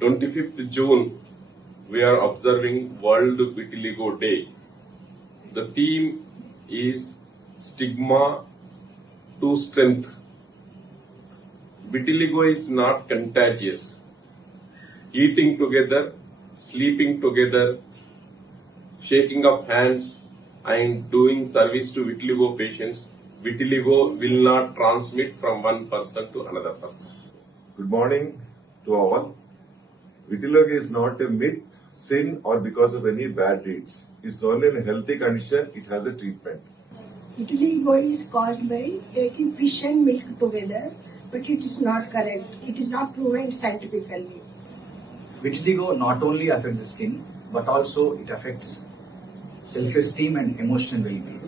25th June, we are observing World Vitiligo Day. The theme is Stigma to Strength. Vitiligo is not contagious. Eating together, sleeping together, shaking of hands and doing service to vitiligo patients, vitiligo will not transmit from one person to another person. Good morning to all. Vitiligo is not a myth, sin, or because of any bad deeds. It's only a healthy condition. It has a treatment. Vitiligo is caused by taking fish and milk together, but it is not correct. It is not proven scientifically. Vitiligo not only affects the skin, but also it affects self-esteem and emotional well-being.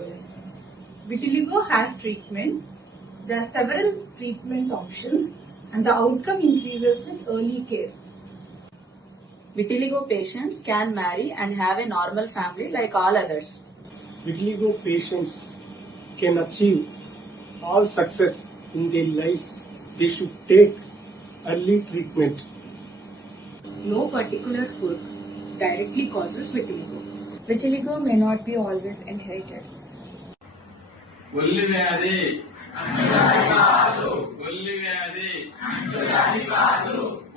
Vitiligo has treatment. There are several treatment options and the outcome increases with early care. Vitiligo patients can marry and have a normal family like all others. Vitiligo patients can achieve all success in their lives. They should take early treatment. No particular food directly causes vitiligo. Vitiligo may not be always inherited. ఒల్లి వ్యాధి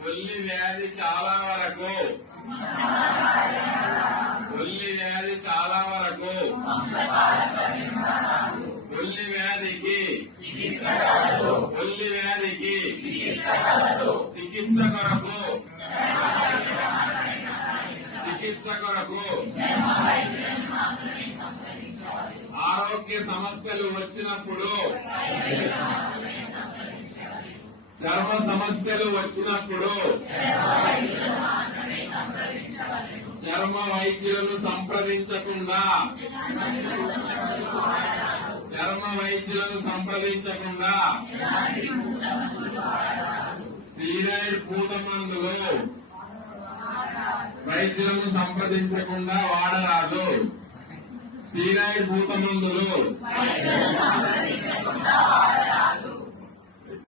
ఒల్లి వ్యాధి చాలా వరకు ఒల్లి వ్యాధికి చికిత్స కొరకు ఆరోగ్య సమస్యలు వచ్చినప్పుడు, చర్మ సమస్యలు వచ్చినప్పుడు చర్మ వైద్యులను సంప్రదించకుండా స్టీరాయిడ్ పూత మందులు వైద్యులను సంప్రదించకుండా వాడరాదు. స్టీరాయిడ్ పూత మందులు